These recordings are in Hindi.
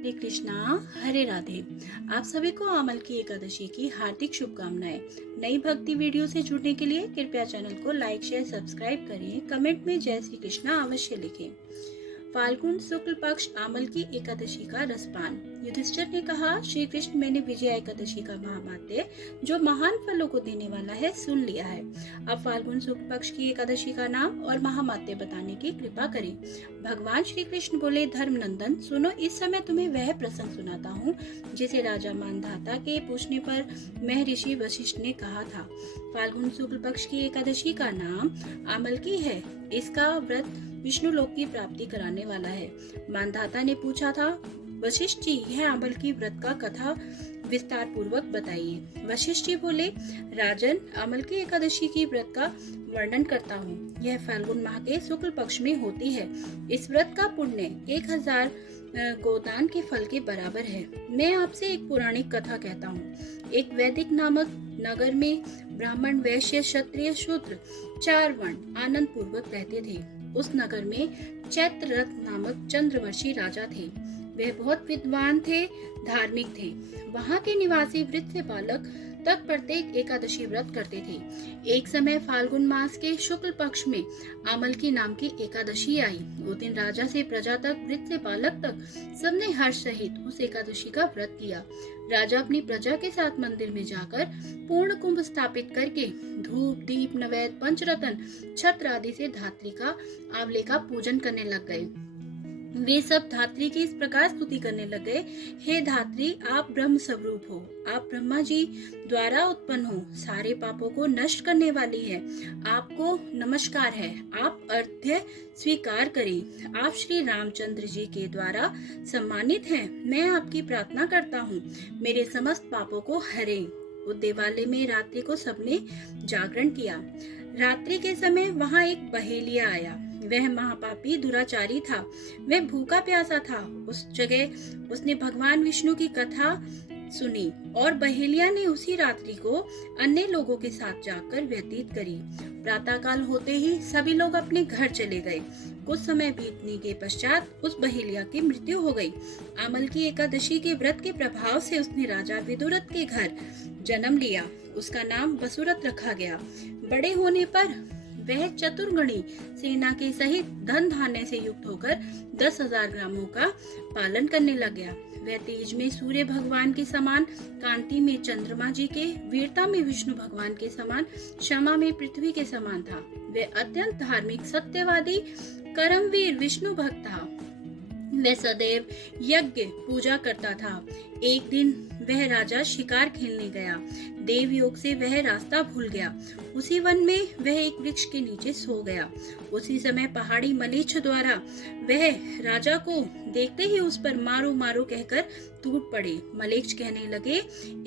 हरे कृष्णा, हरे राधे। आप सभी को अमल की एकादशी की हार्दिक शुभकामनाएं। नई भक्ति वीडियो से जुड़ने के लिए कृपया चैनल को लाइक शेयर सब्सक्राइब करें। कमेंट में जय श्री कृष्णा अवश्य लिखें। फाल्गुन शुक्ल पक्ष अमल की एकादशी का रसपान। युधिष्ठिर ने कहा, श्री कृष्ण, मैंने विजया एकादशी का महात्म्य जो महान फलों को देने वाला है सुन लिया है। अब फाल्गुन शुक्ल पक्ष की एकादशी का नाम और महात्म्य बताने की कृपा करें। भगवान श्री कृष्ण बोले, धर्मनंदन सुनो, इस समय तुम्हें वह प्रसंग सुनाता हूँ जिसे राजा मानधाता के पूछने पर महर्षि वशिष्ठ ने कहा था। फाल्गुन शुक्ल पक्ष की एकादशी का नाम अमल की है। इसका व्रत विष्णु लोक की प्राप्ति कराने वाला है। मानधाता ने पूछा था, वशिष्ठ जी, यह अमल की व्रत का कथा विस्तार पूर्वक बताइए। वशिष्ठ जी बोले, राजन, अमल की एकादशी की व्रत का वर्णन करता हूँ। यह फाल्गुन माह के शुक्ल पक्ष में होती है। इस व्रत का पुण्य 1000 गोदान के फल के बराबर है। मैं आपसे एक पौराणिक कथा कहता हूँ। एक वैदिक नामक नगर में ब्राह्मण, वैश्य, क्षत्रिय, शूद्र 4 वर्ण आनंद पूर्वक रहते थे। उस नगर में चैत्ररथ नामक चंद्रवर्षी राजा थे। वे बहुत विद्वान थे, धार्मिक थे। वहाँ के निवासी वृद्ध से बालक तक प्रत्येक एकादशी व्रत करते थे। एक समय फाल्गुन मास के शुक्ल पक्ष में अमल की नाम की एकादशी आई। वो दिन राजा से प्रजा तक, वृद्ध से बालक तक सबने हर्ष सहित उस एकादशी का व्रत किया। राजा अपनी प्रजा के साथ मंदिर में जाकर पूर्ण कुंभ स्थापित करके धूप, दीप, नैवेद्य, पंचरत्न, छत्र आदि से धात्री का, आंवले का पूजन करने लग गए। वे सब धात्री की इस प्रकार स्तुति करने लगे, हे धात्री, आप ब्रह्म स्वरूप हो, आप ब्रह्मा जी द्वारा उत्पन्न हो, सारे पापों को नष्ट करने वाली है, आपको नमस्कार है, आप अर्घ्य स्वीकार करें, आप श्री रामचंद्र जी के द्वारा सम्मानित हैं, मैं आपकी प्रार्थना करता हूँ, मेरे समस्त पापों को हरें। उस देवालय में रात्रि को सबने जागरण किया। रात्रि के समय वहाँ एक बहेलिया आया। वह महापापी दुराचारी था। वह भूखा प्यासा था। उस जगह उसने भगवान विष्णु की कथा सुनी और बहेलिया ने उसी रात्रि को अन्य लोगों के साथ जाकर व्यतीत करी। प्रातः काल होते ही सभी लोग अपने घर चले गए। कुछ समय बीतने के पश्चात उस बहेलिया की मृत्यु हो गई। अमल की एकादशी के व्रत के प्रभाव से उसने राजा विदुरथ के घर जन्म लिया। उसका नाम वसुरथ रखा गया। बड़े होने पर वह चतुर्गणी सेना के सहित धन धान्य से युक्त होकर 10,000 ग्रामों का पालन करने लग गया। वह तेज में सूर्य भगवान के समान, कांति में चंद्रमा जी के, वीरता में विष्णु भगवान के समान, क्षमा में पृथ्वी के समान था। वह अत्यंत धार्मिक, सत्यवादी, कर्मवीर विष्णु भक्त था। वह सदैव यज्ञ पूजा करता था। एक दिन वह राजा शिकार खेलने गया। देव योग से वह रास्ता भूल गया। उसी वन में वह एक वृक्ष के नीचे सो गया। उसी समय पहाड़ी मलेच्छ द्वारा वह राजा को देखते ही उस पर मारो मारो कहकर टूट पड़े। मलेच्छ कहने लगे,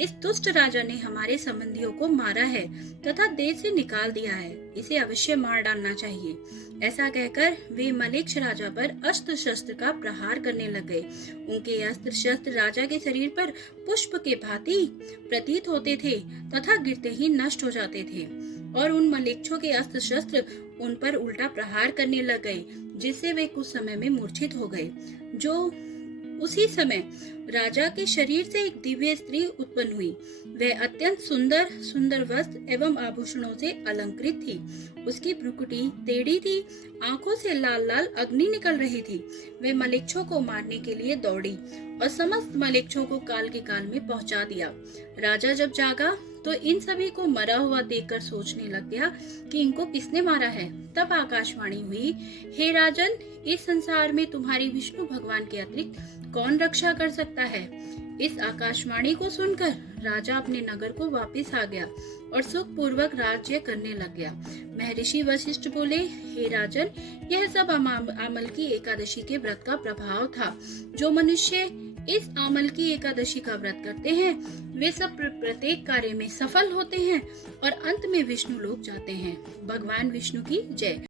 इस दुष्ट राजा ने हमारे संबंधियों को मारा है तथा देश से निकाल दिया है, इसे अवश्य मार डालना चाहिए। ऐसा कहकर वे मलेच्छ राजा पर अस्त्र शस्त्र का प्रहार करने लग गए। उनके अस्त्र शस्त्र राजा के शरीर पर पुष्प के भांति प्रतीत होते थे तथा गिरते ही नष्ट हो जाते थे, और उन मलेच्छों के अस्त्र शस्त्र उन पर उल्टा प्रहार करने लग गए, जिससे वे कुछ समय में मूर्छित हो गए। जो उसी समय राजा के शरीर से एक दिव्य स्त्री उत्पन्न हुई। वह अत्यंत सुंदर सुंदर वस्त्र एवं आभूषणों से अलंकृत थी। उसकी भ्रुकुटी टेढ़ी थी, आंखों से लाल लाल अग्नि निकल रही थी। वह मलेच्छों को मारने के लिए दौड़ी और समस्त मलेच्छों को काल के काल में पहुंचा दिया। राजा जब जागा तो इन सभी को मरा हुआ देखकर सोचने लग गया कि इनको किसने मारा है। तब आकाशवाणी हुई, हे राजन, इस संसार में तुम्हारी विष्णु भगवान के अतिरिक्त कौन रक्षा कर सकता है। इस आकाशवाणी को सुनकर राजा अपने नगर को वापस आ गया और सुख पूर्वक राज्य करने लग गया। महर्षि वशिष्ठ बोले, हे राजन, यह सब अमल की एकादशी के व्रत का प्रभाव था। जो मनुष्य इस अमल की एकादशी का व्रत करते हैं वे सब प्रत्येक कार्य में सफल होते हैं और अंत में विष्णु लोक जाते हैं। भगवान विष्णु की जय।